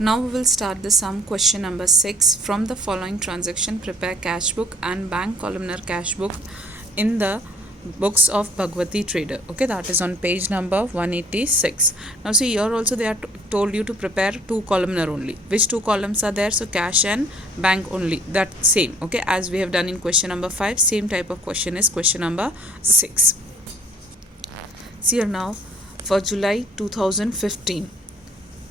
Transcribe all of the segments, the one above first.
Now we will start the sum. Question number 6. From the following transaction, prepare cash book and bank columnar cash book in the books of Bhagwati Trader. Okay, that is on page number 186. Now see, here also they are told you to prepare two columnar only. Which two columns are there? So cash and bank only. That same. Okay, as we have done in question number 5. Same type of question is question number 6. See here now, for July 2015.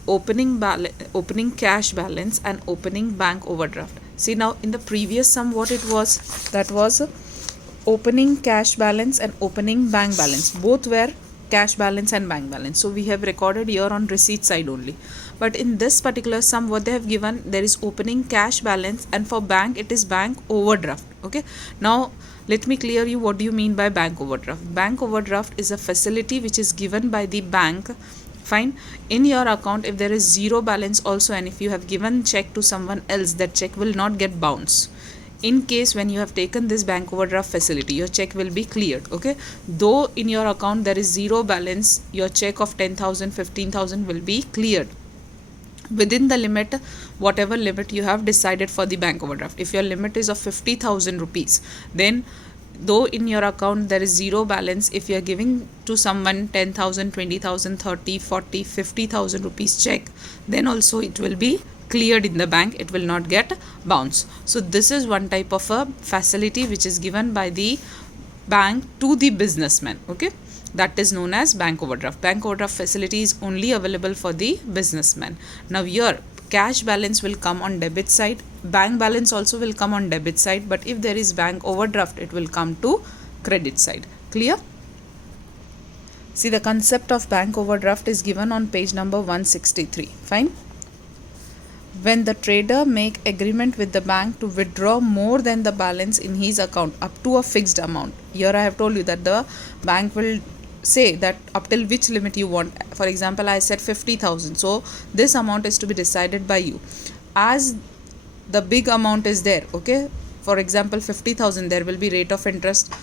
Opening cash balance and opening bank overdraft. See now, in the previous sum what it was, that was opening cash balance and opening bank balance. Both were cash balance and bank balance, so we have recorded here on receipt side only. But in this particular sum what they have given, there is opening cash balance and for bank it is bank overdraft. Okay, now let me clear you what do you mean by bank overdraft. Bank overdraft is a facility which is given by the bank, fine, in your account if there is zero balance also, and if you have given check to someone else, that check will not get bounced. In case when you have taken this bank overdraft facility, your check will be cleared. Okay, though in your account there is zero balance, your check of 10,000 15,000 will be cleared within the limit, whatever limit you have decided for the bank overdraft. If your limit is of 50,000 rupees, then though in your account there is zero balance, if you are giving to someone 10,000 20,000 30 40 50,000 rupees check, then also it will be cleared in the bank, it will not get bounced. So this is one type of a facility which is given by the bank to the businessman. Okay, that is known as bank overdraft. Bank overdraft facility is only available for the businessman. Now here cash balance will come on debit side, bank balance also will come on debit side, but if there is bank overdraft it will come to credit side. Clear? See, the concept of bank overdraft is given on page number 163. Fine. When the trader make agreement with the bank to withdraw more than the balance in his account up to a fixed amount. Here I have told you that the bank will say that up till which limit you want. For example, I said 50,000, so this amount is to be decided by you. As the big amount is there, okay, for example 50,000, there will be rate of interest.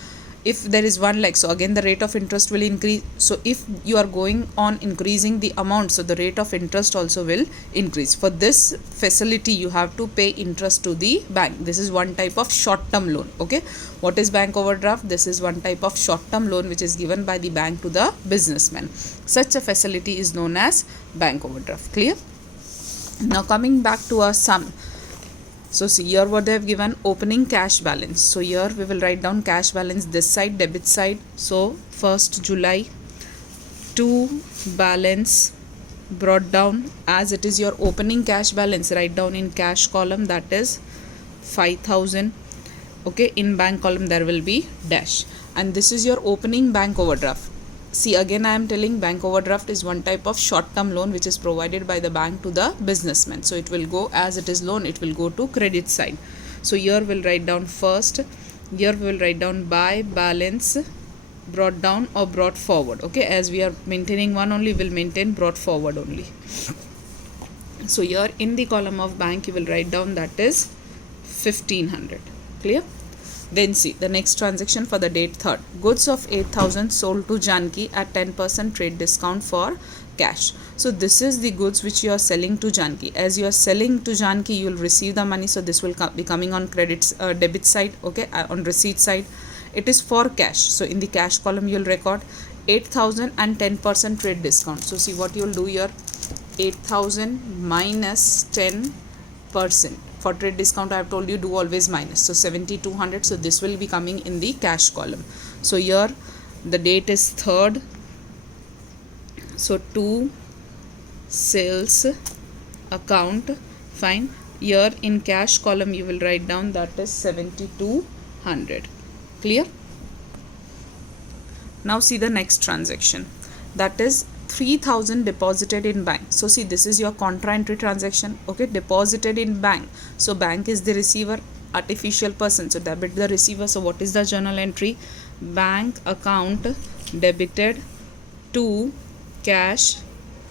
If there is 1 lakh, so again the rate of interest will increase. So if you are going on increasing the amount, so the rate of interest also will increase. For this facility you have to pay interest to the bank. This is one type of short term loan. Okay, what is bank overdraft? This is one type of short term loan which is given by the bank to the businessman. Such a facility is known as bank overdraft. Clear? Now coming back to our sum. So see here what they have given, opening cash balance. So here we will write down cash balance this side, debit side. So 1st July to balance brought down as it is your opening cash balance, write down in cash column, that is 5,000. Okay, in bank column there will be dash, and this is your opening bank overdraft. See, again I am telling, bank overdraft is one type of short term loan which is provided by the bank to the businessman. So it will go, as it is loan, it will go to credit side. So here we'll write down first, here we will write down by balance brought down or brought forward. Okay, as we are maintaining one only, we'll maintain brought forward only. So here in the column of bank you will write down that is 1,500. Clear? Then see the next transaction for the date 3rd. Goods of 8,000 sold to Janki at 10% trade discount for cash. So this is the goods which you are selling to Janki. As you are selling to Janki, you will receive the money. So this will be coming on credits debit side. Okay, on receipt side it is for cash. So in the cash column you will record 8,000 and 10% trade discount. So see what you will do here, 8,000 minus 10%. For trade discount I have told you do always minus, so 7,200. So this will be coming in the cash column. So here the date is 3rd, so to sales account. Fine. Here in cash column you will write down that is 7,200. Clear? Now see the next transaction, that is 3,000 deposited in bank. So see, this is your contra entry transaction. Okay, deposited in bank. So bank is the receiver, artificial person, so debit the receiver. So what is the journal entry? Bank account debited to cash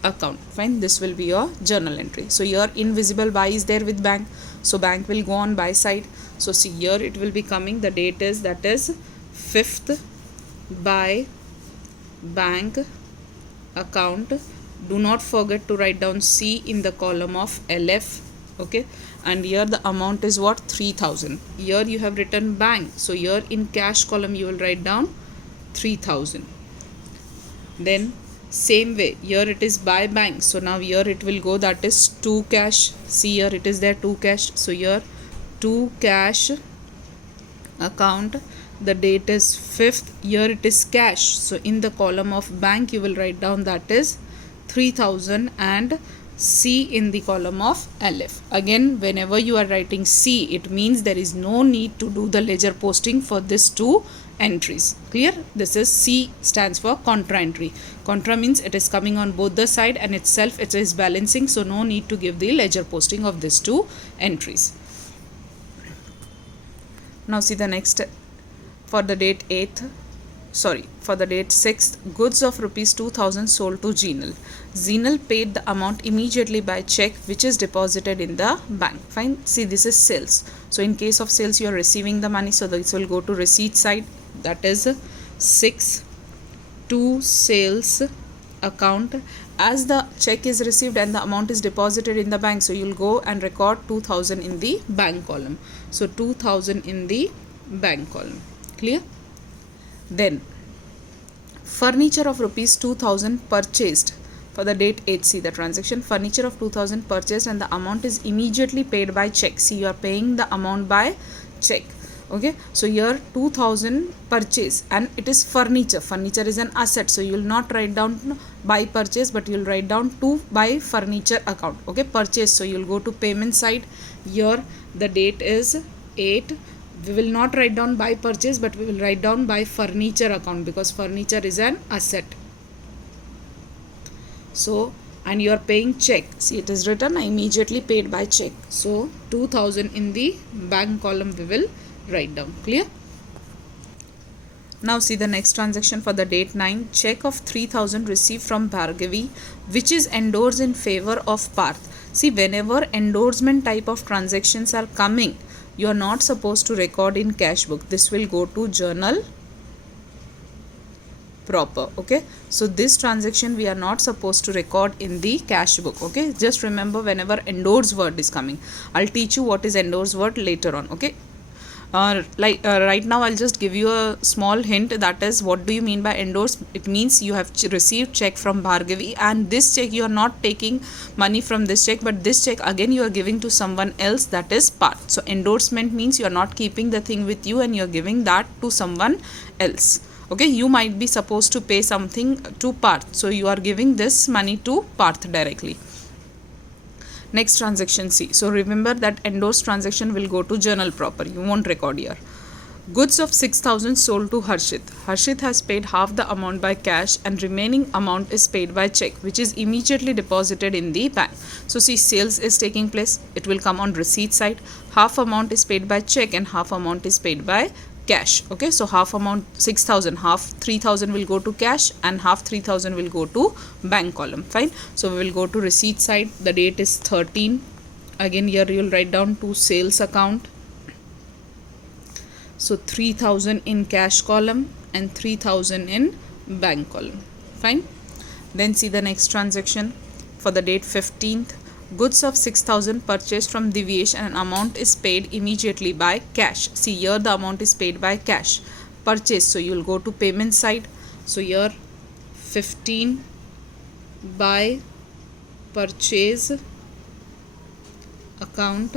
account. Fine, this will be your journal entry. So here invisible buy is there with bank, so bank will go on buy side. So see here it will be coming, the date is, that is 5th by bank account Do not forget to write down C in the column of LF. Okay, and here the amount is what? 3000. Here you have written bank, so here in cash column you will write down 3000. Then same way, here it is by bank, so now here it will go, that is 2 cash. See here it is there 2 cash, so here 2 cash account, the date is 5th, here it is cash, so in the column of bank you will write down that is 3000 and C in the column of LF. Again, whenever you are writing C, it means there is no need to do the ledger posting for this two entries. Clear? This is C stands for contra entry. Contra means it is coming on both the side and itself it is balancing, so no need to give the ledger posting of these two entries. Now see the next. For the date 8th, for the date 6th, goods of rupees 2000 sold to Zenal. Zenal paid the amount immediately by check, which is deposited in the bank. Fine. See, this is sales. So in case of sales, you are receiving the money, so this will go to receipt side. That is 6 to sales account. As the check is received and the amount is deposited in the bank, so you will go and record 2000 in the bank column. So 2000 in the bank column. Clear? Then furniture of rupees 2000 purchased for the date 8. See the transaction, furniture of 2000 purchased and the amount is immediately paid by check. See, you are paying the amount by check. Okay, so here 2000 purchase and it is furniture. Furniture is an asset, so you will not write down by purchase, but you will write down to by furniture account. Okay, purchase, so you will go to payment side. Here the date is 8. We will not write down by purchase, but we will write down by furniture account, because furniture is an asset. So, and you are paying check. See, it is written immediately paid by check. So 2000 in the bank column we will write down. Clear? Now see the next transaction for the date 9. Check of 3000 received from Bhargavi, which is endorsed in favor of Parth. See, whenever endorsement type of transactions are coming, you are not supposed to record in cash book. This will go to journal proper. Okay, so this transaction we are not supposed to record in the cash book. Okay, just remember whenever endorsed word is coming. I'll teach you what is endorsed word later on. Okay, right now I'll just give you a small hint, that is, what do you mean by endorse? It means you have received check from Bhargavi, and this check you are not taking money from this check, but this check again you are giving to someone else, that is Parth. So endorsement means you are not keeping the thing with you and you are giving that to someone else. Okay, you might be supposed to pay something to Parth, so you are giving this money to Parth directly. Next transaction C. So remember that endorsed transaction will go to journal proper. You won't record here. Goods of 6000 sold to Harshit. Harshit has paid half the amount by cash and remaining amount is paid by check, which is immediately deposited in the bank. So see, sales is taking place. It will come on receipt side. Half amount is paid by check and half amount is paid by cash. Okay, so half amount 6000, half 3000 will go to cash and half 3000 will go to bank column. Fine. So we will go to receipt side. The date is 13. Again here you will write down to sales account. So 3000 in cash column and 3000 in bank column. Fine. Then see the next transaction for the date 15th. Goods of 6000 purchased from Divyesh and an amount is paid immediately by cash. See, here the amount is paid by cash. Purchase, so you will go to payment side. So here 15 by purchase account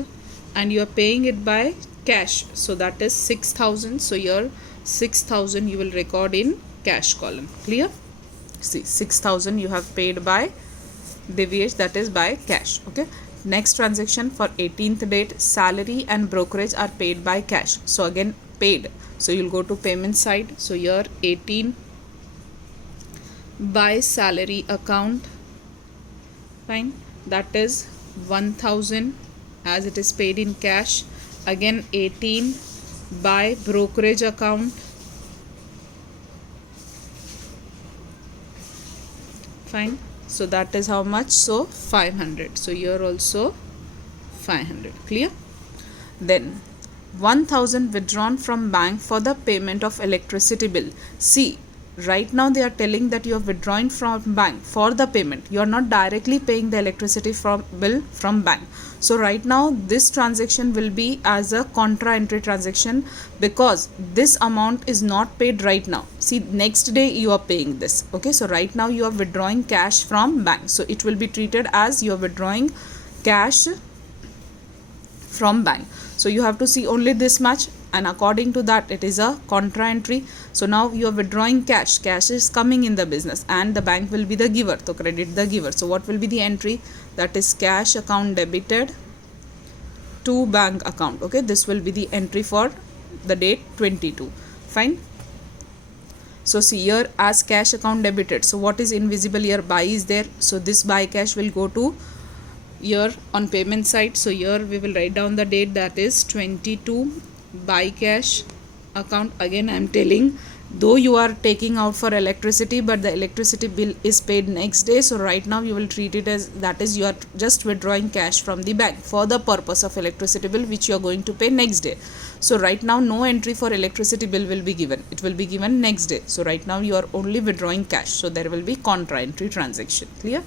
and you are paying it by cash. So that is 6000. So here 6000 you will record in cash column. Clear? See, 6000 you have paid by Divyesh, that is by cash. Okay, next transaction for 18th date, salary and brokerage are paid by cash. So again paid, so you'll go to payment side. So here 18 by salary account. Fine, that is 1000 as it is paid in cash. Again 18 by brokerage account. Fine. So that is how much? So 500. So here also 500. Clear? Then 1000 withdrawn from bank for the payment of electricity bill. See, right now they are telling that you are withdrawing from bank for the payment. You are not directly paying the electricity bill from bank. So right now this transaction will be as a contra entry transaction, because this amount is not paid right now. See, next day you are paying this. Okay, so right now you are withdrawing cash from bank, so it will be treated as you are withdrawing cash from bank. So you have to see only this much, and according to that it is a contra entry. So now you are withdrawing cash is coming in the business, and the bank will be the giver, so credit the giver. So what will be the entry? That is cash account debited to bank account. Okay, this will be the entry for the date 22. Fine. So see here, as cash account debited, so what is invisible here? Buy is there, so this buy cash will go to here on payment side. So here we will write down the date, that is 22 buy cash account. Again I am telling, though you are taking out for electricity, but the electricity bill is paid next day, so right now you will treat it as, that is, you are just withdrawing cash from the bank for the purpose of electricity bill which you are going to pay next day. So right now no entry for electricity bill will be given, it will be given next day. So right now you are only withdrawing cash, so there will be contra entry transaction. Clear?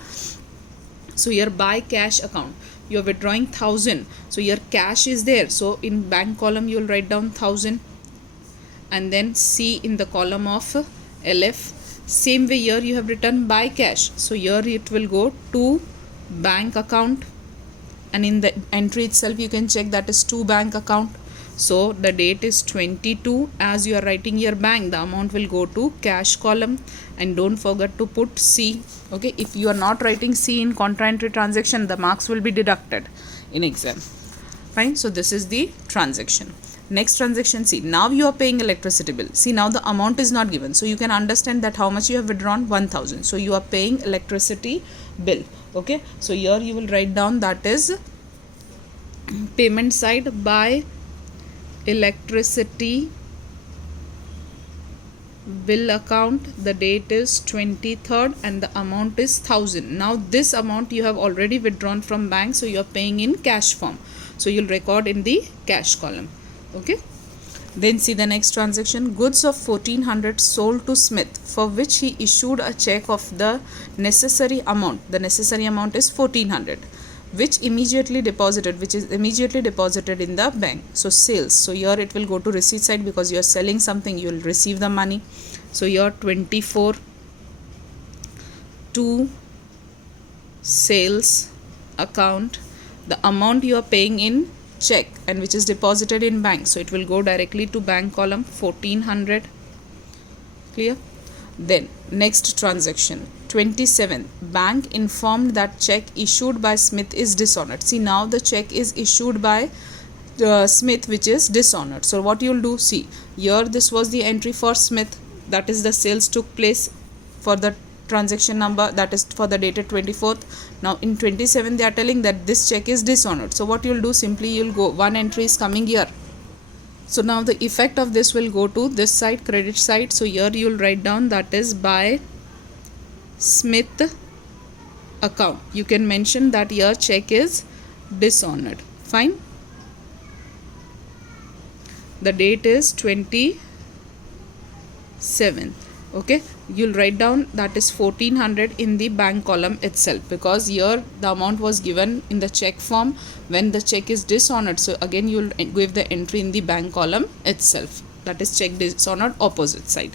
So here buy cash account, you are withdrawing 1000, so here cash is there, so in bank column you will write down 1000, and then C in the column of LF. Same way here you have written buy cash, so here it will go to bank account, and in the entry itself you can check that is to bank account. So the date is 22, as you are writing your bank, the amount will go to cash column, and don't forget to put C. Okay, if you are not writing C in contra entry transaction, the marks will be deducted in exam. Fine, so this is the transaction. Next transaction, see, now you are paying electricity bill. See, now the amount is not given, so you can understand that how much you have withdrawn, 1000. So you are paying electricity bill. Okay, so here you will write down, that is payment side by electricity bill account, the date is 23rd and the amount is 1000. Now this amount you have already withdrawn from bank, so you are paying in cash form, so you'll record in the cash column. Okay, then see the next transaction, goods of 1400 sold to Smith, for which he issued a check of the necessary amount. The necessary amount is 1400, which is immediately deposited in the bank. So sales, so here it will go to receipt side, because you are selling something, you will receive the money. So here 24 to sales account, the amount you are paying in check and which is deposited in bank, so it will go directly to bank column, 1400. Clear? Then next transaction, 27, bank informed that check issued by Smith is dishonored. See, now the check is issued by Smith, which is dishonored. So what you will do, see here, this was the entry for Smith, that is the sales took place for the transaction number, that is for the dated 24th. Now in 27 they are telling that this check is dishonored. So what you will do, simply you will go, one entry is coming here. So now the effect of this will go to this side, credit side. So here you will write down, that is by Smith account. You can mention that your check is dishonored. Fine. The date is 27th. Okay, you'll write down that is 1400 in the bank column itself, because here the amount was given in the check form when the check is dishonored. So again you'll give the entry in the bank column itself, that is check dishonored, opposite side.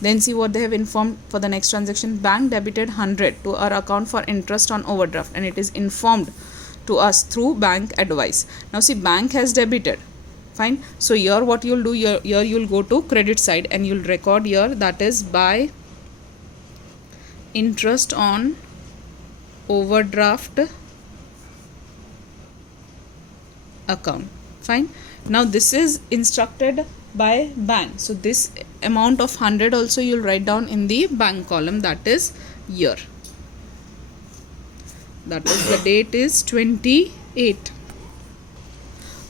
Then see what they have informed for the next transaction, bank debited 100 to our account for interest on overdraft, and it is informed to us through bank advice. Now see, bank has debited. Fine. So here what you'll do, here you'll go to credit side and you'll record here, that is by interest on overdraft account. Fine. Now this is instructed by bank, so this amount of 100 also you'll write down in the bank column, that is year, that is the date is 28.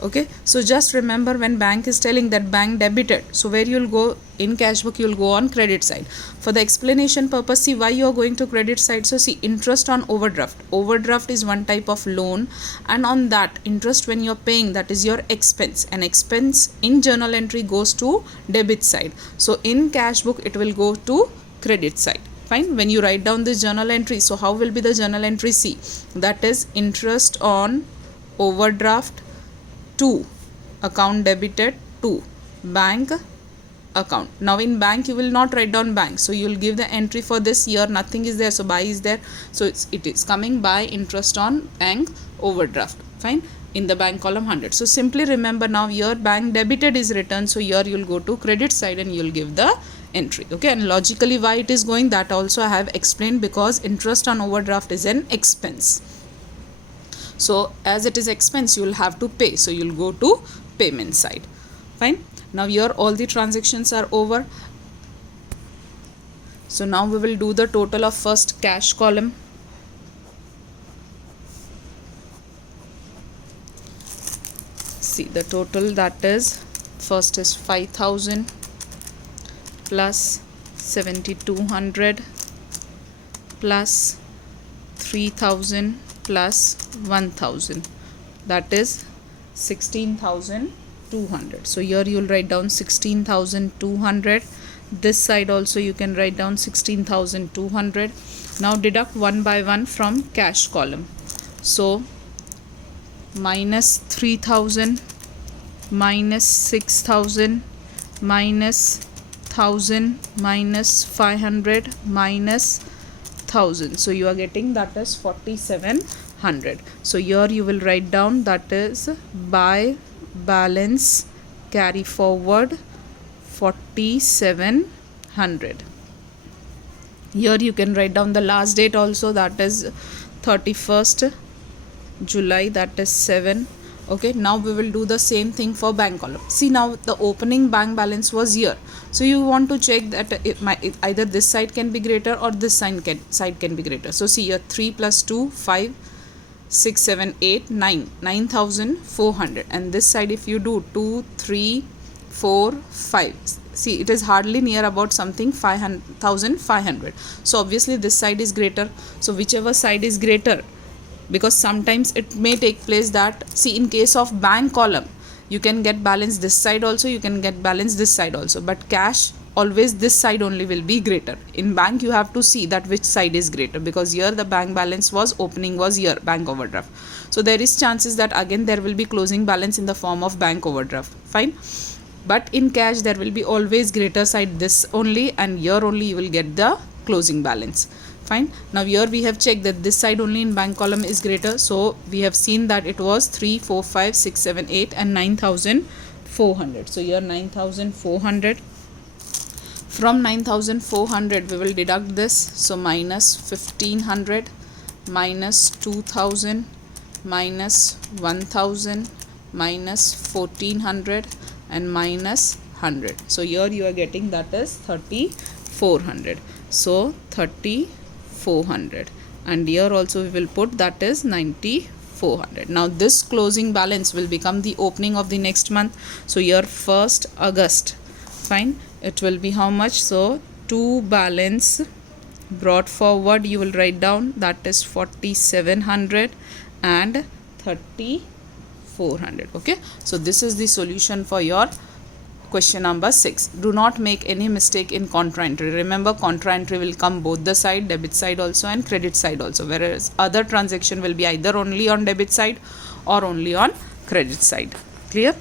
Okay, so just remember when bank is telling that bank debited, so where you'll go in cash book, you'll go on credit side. For the explanation purpose, see why you're going to credit side. So see, interest on overdraft is one type of loan, and on that interest when you're paying, that is your expense, and expense in journal entry goes to debit side. So in cash book it will go to credit side. Fine. When you write down this journal entry, so how will be the journal entry? See, that is interest on overdraft to account debited to bank account. Now in bank you will not write down bank, so you will give the entry for this year, nothing is there, so by is there, so it is coming by interest on bank overdraft. Fine. In the bank column 100. So simply remember, now your bank debited is written, so here you will go to credit side and you will give the entry. Okay, and logically why it is going, that also I have explained, because interest on overdraft is an expense. So as it is expense, you will have to pay, so you will go to payment side. Fine. Now here all the transactions are over. So now we will do the total of first cash column. See the total, that is first is 5,000 plus 7,200 plus 3,000 plus 1,000, that is 16,200. So here you will write down 16,200. This side also you can write down 16,200. Now deduct one by one from cash column. So minus 3,000, minus 6,000, minus 1,000, minus 500, minus 1,000. So you are getting, that is 4,700. So here you will write down, that is by balance carry forward 4,700. Here you can write down the last date also, that is 31st July, that is 7. Okay, now we will do the same thing for bank column. See, now the opening bank balance was here, so you want to check that either this side can be greater or this side can be greater. So see here, 3 plus 2, 5, 6, 7, 8, 9, 9,400, and this side if you do 2, 3, 4, 5, see it is hardly near about something 5,500. So obviously this side is greater. So whichever side is greater, because sometimes it may take place that, see, in case of bank column you can get balance this side also, you can get balance this side also, but cash always this side only will be greater. In bank you have to see that which side is greater, because here the bank balance was, opening was here, bank overdraft. So there is chances that again there will be closing balance in the form of bank overdraft. Fine. But in cash there will be always greater side this only, and here only you will get the closing balance. Fine. Now here we have checked that this side only in bank column is greater, so we have seen that it was 3, 4, 5, 6, 7, 8 and 9,400. So here 9,400. From 9,400 we will deduct this, so minus 1,500, minus 2,000, minus 1,000, minus 1,400 and minus 100. So here you are getting, that is 3,400. So 3,400, and here also we will put, that is 9,400. Now this closing balance will become the opening of the next month. So here 1st August, fine, it will be how much? So to balance brought forward you will write down, that is 4,700 and 3,400. Okay, so this is the solution for your question number 6. Do not make any mistake in contra entry. Remember, contra entry will come both the side, debit side also and credit side also, whereas other transaction will be either only on debit side or only on credit side. Clear?